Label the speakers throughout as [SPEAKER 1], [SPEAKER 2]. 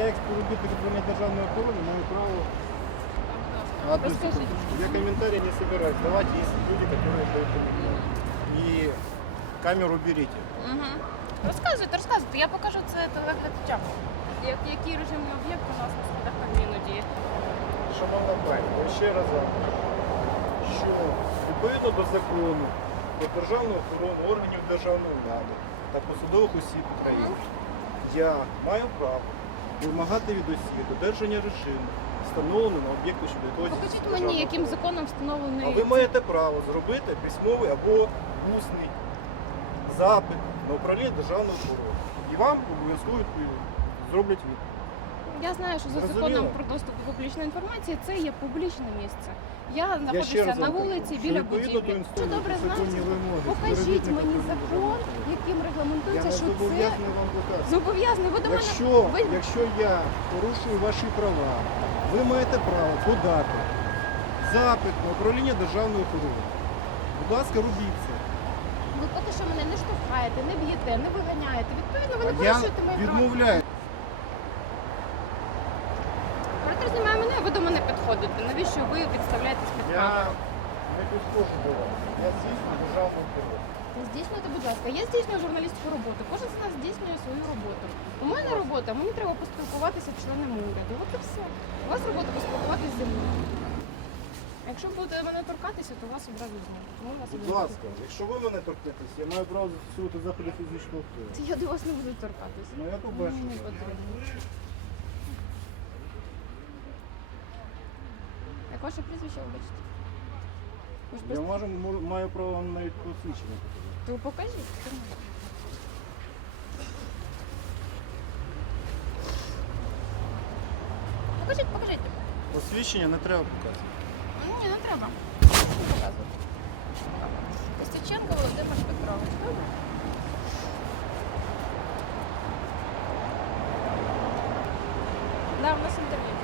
[SPEAKER 1] я як співробітник управління державної охорони маю право...
[SPEAKER 2] Расскажите.
[SPEAKER 1] Я комментарии не собираюсь давать, есть люди, которые дают комментарии. И камеру берите.
[SPEAKER 2] Угу. Розказуйте, розказуйте. Я покажу це телеглядачам. Як, який режимний об'єкт у нас на складах Кабміну діє.
[SPEAKER 1] Шановна пані, я ще раз запитую, що відповідно до закону про державну охорону органів державної влади та посадових осіб України, я маю право вимагати від усіх додержання режиму, встановленого на об'єкту, що відводиться
[SPEAKER 2] Покажіть мені, яким законом встановлений.
[SPEAKER 1] А ви маєте право зробити письмовий або усний запит на управління державного охорони. І вам обов'язково відповідь- зроблять відповідь.
[SPEAKER 2] Я знаю, що за
[SPEAKER 1] Зрозуміло.
[SPEAKER 2] законом про доступ до публічної інформації це є публічне місце. Я
[SPEAKER 1] ще
[SPEAKER 2] знаходжуся
[SPEAKER 1] раз
[SPEAKER 2] на
[SPEAKER 1] вам кажу,
[SPEAKER 2] вулиці
[SPEAKER 1] що
[SPEAKER 2] біля
[SPEAKER 1] відповідно до
[SPEAKER 2] будівлі. Що добре
[SPEAKER 1] законні
[SPEAKER 2] знаєте?
[SPEAKER 1] вимоги
[SPEAKER 2] Покажіть
[SPEAKER 1] співробітника
[SPEAKER 2] мені закон, яким
[SPEAKER 1] Я
[SPEAKER 2] регламентується,
[SPEAKER 1] не
[SPEAKER 2] що це
[SPEAKER 1] зобов'язаний вам
[SPEAKER 2] зобов'язаний. Ви до мене
[SPEAKER 1] Якщо,
[SPEAKER 2] ви
[SPEAKER 1] якщо я порушую ваші права, ви маєте право подати запит на управління державної охорони. Будь ласка, робіть це.
[SPEAKER 2] ви поки що мене не штовхаєте, не б'єте, не виганяєте. Відповідно, ви не
[SPEAKER 1] Я
[SPEAKER 2] порушуєте мої права.
[SPEAKER 1] відмовляю.
[SPEAKER 2] Ви мене підходите. Навіщо ви підставляєтесь під
[SPEAKER 1] Я
[SPEAKER 2] камеру?
[SPEAKER 1] не підходжу до вас. Я здійснюю державну охорону.
[SPEAKER 2] Здійснюйте, будь ласка. Я здійснюю журналістську роботу. Кожен з нас здійснює свою роботу. У мене робота, мені треба поспілкуватися з членами уряду. От і все. У вас робота поспілкуватися зі мною. Якщо будете мене торкатися, то вас одразу. Тому вас
[SPEAKER 1] Будь
[SPEAKER 2] одразу
[SPEAKER 1] ласка, якщо ви мене торкнетесь, я маю право застосувати заходи фізичного впливу.
[SPEAKER 2] Це Я до вас не буду торкатися.
[SPEAKER 1] Ну я побачу.
[SPEAKER 2] Мені не потрібно. ваше прізвище вибачте? Ви ж
[SPEAKER 1] Я
[SPEAKER 2] просто-
[SPEAKER 1] можу, можу- маю право вам навіть посвідчення показати.
[SPEAKER 2] То покажіть. Покажіть, покажіть.
[SPEAKER 1] Посвідчення не треба показувати.
[SPEAKER 2] Ну, Ні, не треба. Не показувати. Костюченко Володимир Петрович. Добре. Да, у нас інтерв'ю.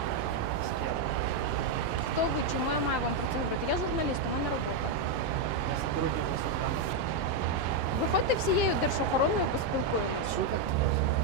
[SPEAKER 2] Ви? Чому я маю вам про це говорити? Я журналіст, у мене робота.
[SPEAKER 1] Я сотрудник Росатану.
[SPEAKER 2] Виходьте всією держохороною, поспілкуємося.
[SPEAKER 1] Таке?